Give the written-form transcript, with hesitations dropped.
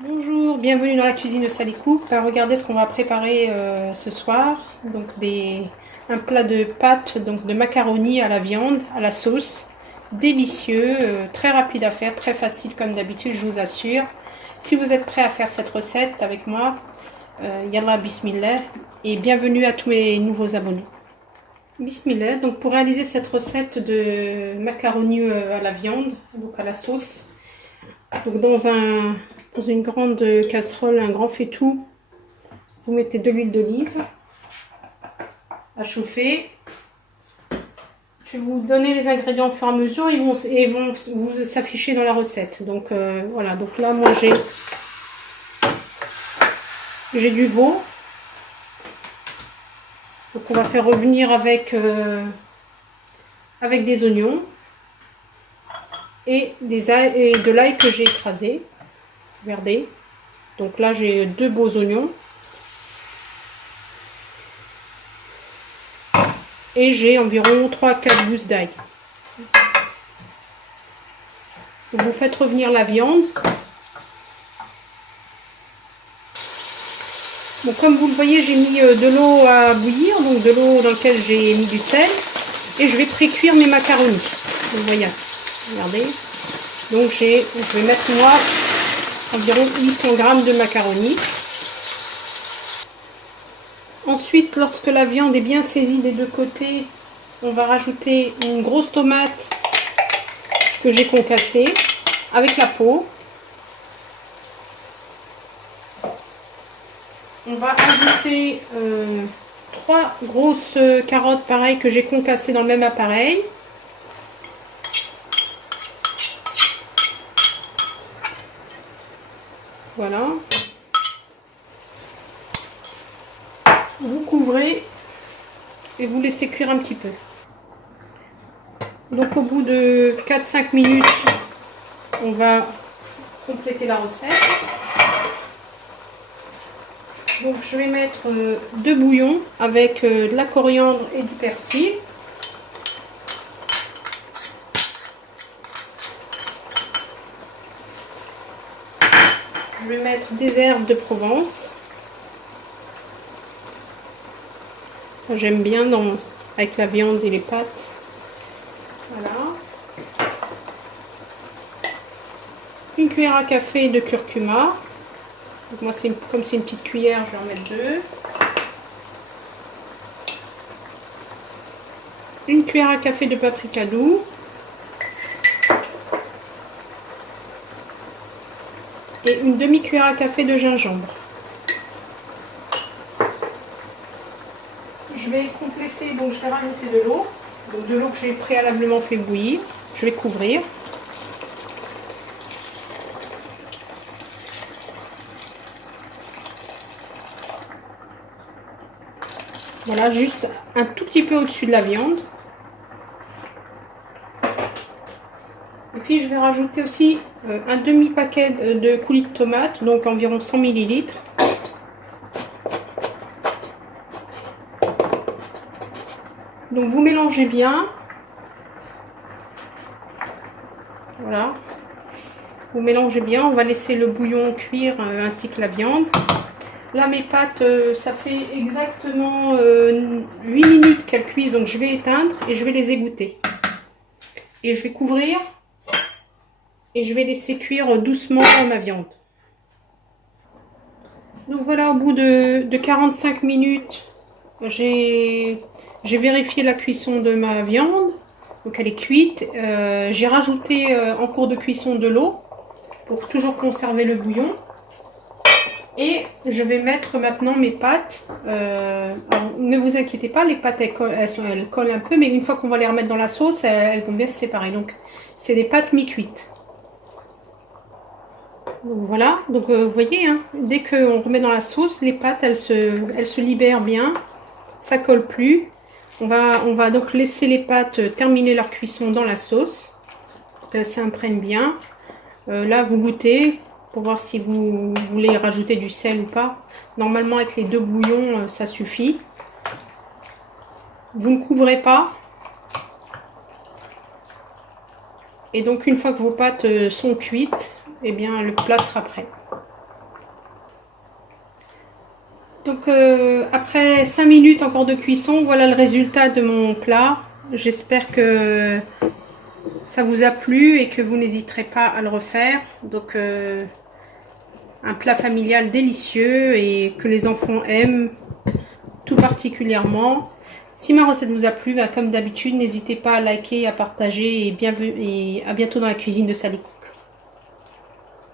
Bonjour, bienvenue dans la cuisine de Salikou. Regardez ce qu'on va préparer ce soir. Donc un plat de pâtes, donc de macaroni à la viande, à la sauce. Délicieux, très rapide à faire, très facile comme d'habitude, je vous assure. Si vous êtes prêts à faire cette recette avec moi, Yallah Bismillah et bienvenue à tous mes nouveaux abonnés. Bismillah, donc pour réaliser cette recette de macaroni à la viande, donc à la sauce, donc dans une grande casserole, un grand faitout, vous mettez de l'huile d'olive à chauffer. Je vais vous donner les ingrédients au fur et à mesure, ils vont vous s'afficher dans la recette. Donc voilà, donc là moi j'ai du veau. Donc on va faire revenir avec des oignons et de l'ail que j'ai écrasé. Regardez. Donc là j'ai deux beaux oignons. Et j'ai environ 3-4 gousses d'ail. Vous faites revenir la viande. Bon, comme vous le voyez, j'ai mis de l'eau à bouillir, donc de l'eau dans laquelle j'ai mis du sel. Et je vais pré-cuire mes macaronis. Vous voyez, regardez. Donc je vais mettre moi environ 800 g de macaronis. Ensuite, lorsque la viande est bien saisie des deux côtés, on va rajouter une grosse tomate que j'ai concassée avec la peau. On va ajouter 3 grosses carottes pareilles que j'ai concassées dans le même appareil. Voilà. Vous couvrez et vous laissez cuire un petit peu. Donc au bout de 4-5 minutes, on va compléter la recette. Donc je vais mettre 2 bouillons avec de la coriandre et du persil. Je vais mettre des herbes de Provence. Ça j'aime bien avec la viande et les pâtes. Voilà. Une cuillère à café de curcuma. Donc moi comme c'est une petite cuillère, je vais en mettre 2. Une cuillère à café de paprika doux. Et une demi-cuillère à café de gingembre. Je vais compléter, donc je vais rajouter de l'eau. Donc de l'eau que j'ai préalablement fait bouillir. Je vais couvrir. Voilà, juste un tout petit peu au-dessus de la viande. Et puis je vais rajouter aussi un demi-paquet de coulis de tomates, donc environ 100 ml. Donc vous mélangez bien. Voilà. Vous mélangez bien, on va laisser le bouillon cuire ainsi que la viande. Là mes pâtes, ça fait exactement 8 minutes qu'elles cuisent, donc je vais éteindre et je vais les égoutter. Et je vais couvrir et je vais laisser cuire doucement ma viande. Donc voilà, au bout de 45 minutes, j'ai vérifié la cuisson de ma viande. Donc elle est cuite. J'ai rajouté en cours de cuisson de l'eau pour toujours conserver le bouillon. Et je vais mettre maintenant mes pâtes. Alors, ne vous inquiétez pas, les pâtes elles collent un peu, mais une fois qu'on va les remettre dans la sauce, elles vont bien se séparer. Donc c'est des pâtes mi-cuites. Donc, voilà, donc vous voyez, hein, dès qu'on remet dans la sauce, les pâtes elles se libèrent bien, ça colle plus. On va donc laisser les pâtes terminer leur cuisson dans la sauce. Elles s'imprègnent bien. Là vous goûtez pour voir si vous voulez rajouter du sel ou pas. Normalement avec les 2 bouillons ça suffit. Vous ne couvrez pas. Et donc une fois que vos pâtes sont cuites, eh bien le plat sera prêt. Donc après 5 minutes encore de cuisson, voilà le résultat de mon plat. J'espère que ça vous a plu et que vous n'hésiterez pas à le refaire. Donc un plat familial délicieux et que les enfants aiment tout particulièrement. Si ma recette vous a plu, comme d'habitude, n'hésitez pas à liker, à partager et à bientôt dans la cuisine de Salikou.